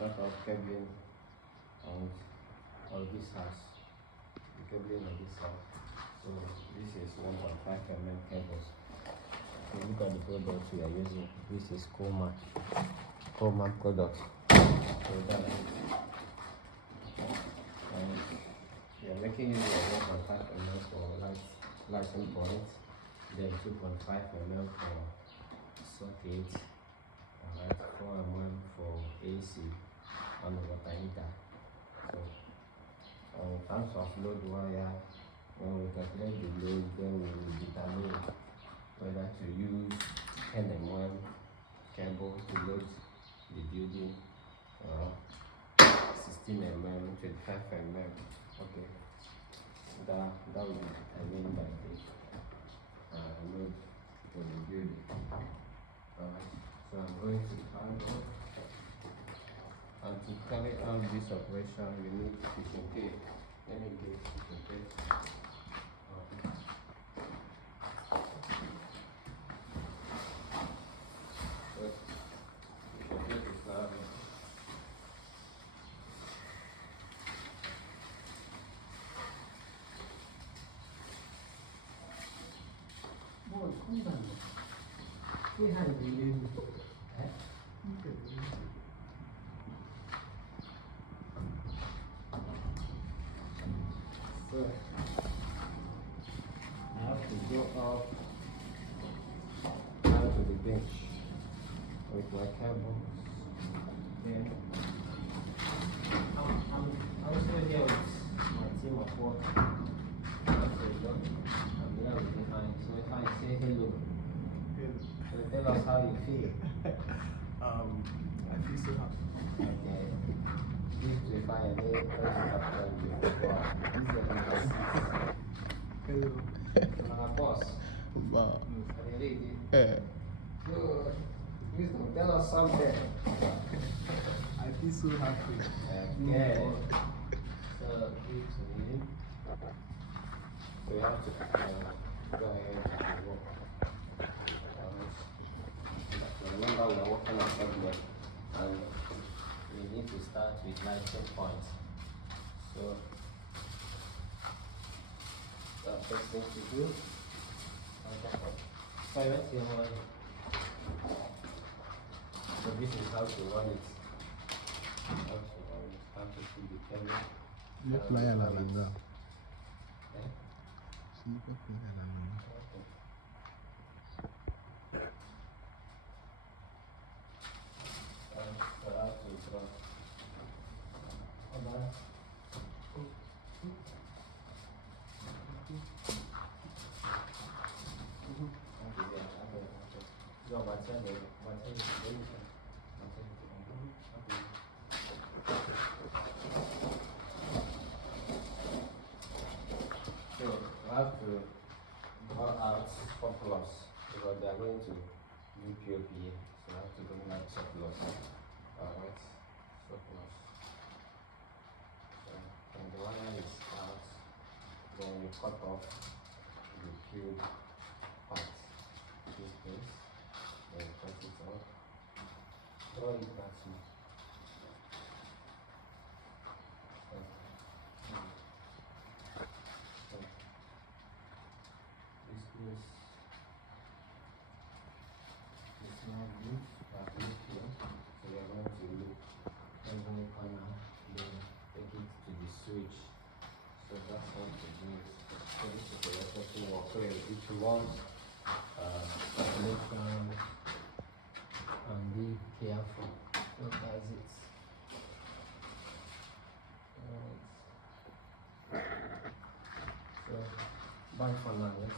start off cabling on this house. The cabling on this house. So this is 1.5 mm cables. If you look at the product we are using, this is Coleman product. So that is, and we are making use of 1.5 mm for lighting points, then 2.5 mm for socket, alright, 4 mm for AC and water heater. So in terms of load wire, when we calculate the load, then we will determine whether to use 10 mm cable to load the building, 16 mm, 25 mm. Okay, that will be determined by the load for the building. Alright, so I'm going to handle, and to carry out this operation we need fishing tape. Let me get fishing tape. Không bằng cái hàng gì đều đấy. So I have to go up down to the bench with my cable. Then I'm still here with my team of work. I'm here with Ifeanyi. So Ifeanyi, say hello. So tell us how you feel. I feel so happy. Okay. Give to Ifeanyi, they have you. Hello. Boss. Wow. Good. Wisdom, tell us something. I feel so happy. Okay. So, give to him. So, you have to go ahead and work. Remember, we are working on segment, and we need to start with lighting points. So, the first thing to do. So, let's see how. So this is how to run it. How to see the cable. Let's fly a la la. Eh? See, let's fly a la la. So how to draw. Okay. So we have to draw out surplus because they are going to do POP here. So we have to bring out surplus. Alright, surplus. So when the wire is out, then we cut off the cube part. This place. Then cut it off. Draw it back to this place. This now loop that loop here. So we are going to loop every corner, then take it to the switch. So that's how to do it. So this is the reflecting work. So if you want calculation and be careful. So that's it. So bye for now. Yes.